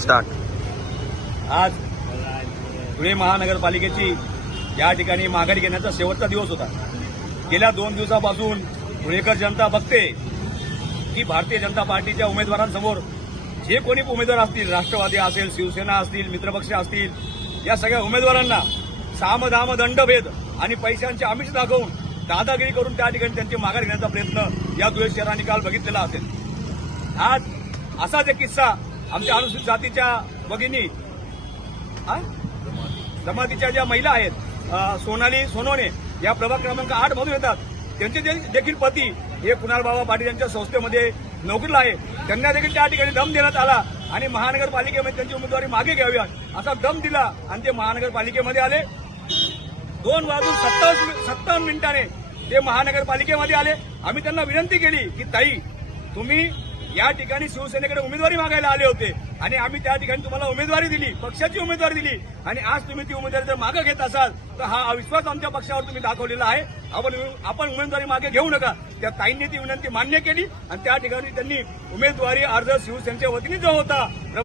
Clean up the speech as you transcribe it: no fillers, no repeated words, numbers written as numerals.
Start. आज धुळे महानगरपालिकेची या ठिकाणी माघारी घेण्याचा शेवटचा दिवस होता. गेल्या 2 दिवसापासून धुळेकर जनता बघते की भारतीय जनता पार्टीच्या उमेदवारांसमोर जे कोणी उमेदवार असतील, राष्ट्रवादी असेल, शिवसेना असतील, मित्रपक्ष असतील, या सगळ्या उमेदवारांना सामदाम दंडभेद आणि पैशांचे आमिष दाखवून दादागिरी करून त्या ठिकाणी त्यांची माघार घेण्याचा प्रयत्न या धुळे शहराने काल बघितलेला असेल. आज असाच एक किस्सा आमच्या अनुसूचित जातीच्या भगिनी, जमातीच्या ज्या महिला आहेत, सोनाली सोनवणे या प्रभाग क्रमांक 8 मधून येतात. त्यांचे देखील पती हे कुणाल बाबा पाटील यांच्या संस्थेमध्ये नोकरीला आहे. त्यांना देखील त्या ठिकाणी दम देण्यात आला आणि महानगरपालिकेमध्ये त्यांची उमेदवारी मागे घ्यावी असा दम दिला आणि ते महानगरपालिकेमध्ये आले. 2:57 ते महानगरपालिकेमध्ये आले. आम्ही त्यांना विनंती केली की ताई, तुम्ही या ठिकाणी शिवसेनेकडे उमेदवारी मागायला आले होते आणि आम्ही त्या ठिकाणी तुम्हाला उमेदवारी दिली, पक्षाची उमेदवारी दिली आणि आज तुम्ही ती उमेदवारी जर मागे घेत असाल तर हा अविश्वास आमच्या पक्षावर तुम्ही दाखवलेला आहे. आपण उमेदवारी मागे घेऊ नका. त्या ताईंनी ती विनंती मान्य केली आणि त्या ठिकाणी त्यांनी उमेदवारी अर्ज शिवसेनेच्या वतीने जो होता